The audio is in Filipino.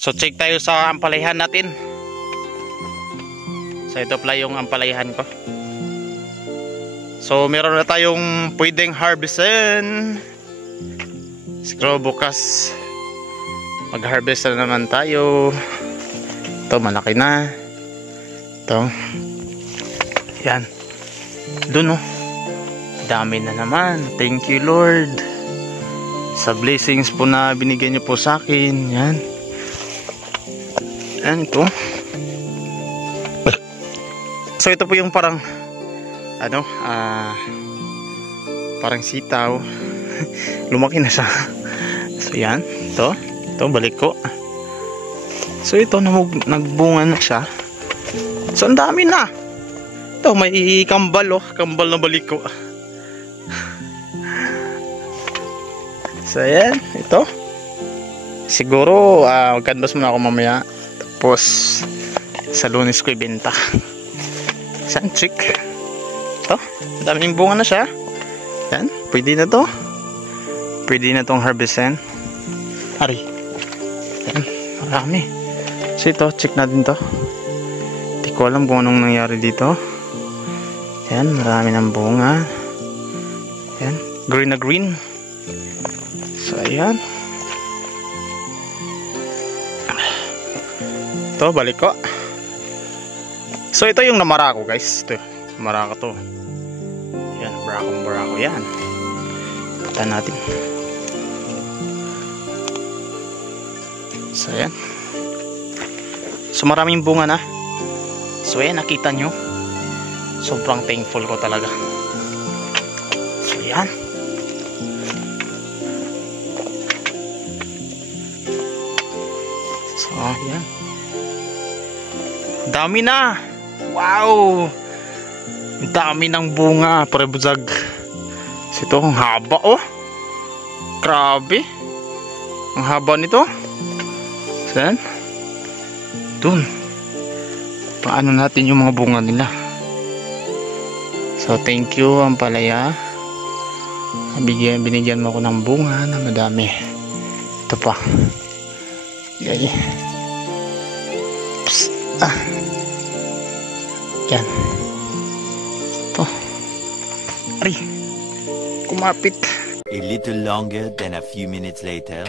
So check tayo sa ampalayahan natin. So ito pala yung ampalayahan ko. So meron na tayong pwedeng harvestin. Siguro bukas mag-harvest na naman tayo. Ito malaki na. Ito. Yan. Doon oh. Dami na naman. Thank you Lord. Sa blessings po na binigyan niyo po sa akin. Yan. Yan ito. So ito po yung parang ano, parang sitaw. Lumaki na siya. So yan, ito balik ko. So ito nagbunga na siya. So ang dami na. Ito may kambal oh, kambal na balik ko. So yan, ito. Siguro magkanbas muna ako mamaya. Tapos sa Lunes ko ibenta. Saan chick? Ito, daming bunga na siya. Yan, pwede na to. Pwede na tong harvestin. Ari. Yan, marami. So ito, check natin to. Hindi ko alam kung anong nangyari dito. Yan, marami ng bunga. Yan, green na green. So ayan. Ito, balik ko. So ito yung namara ko guys. Ito, namara ko to. Yan, barako yan. Punta natin. So ayan. So maraming bunga na. So ayan, nakita nyo. Sobrang thankful ko talaga. So ayan. So ayan. Dami na. Wow. Dami ng bunga. Parebuzag. So ito, ang haba oh. Grabe. Ang haba nito. Saan? Dun. Paano natin yung mga bunga nila. So thank you ampalaya. Binigyan mo ako ng bunga na madami. Ito pa. Yay. Psst. Yan. Ito. Ari. Kumapit. A little longer than a few minutes later.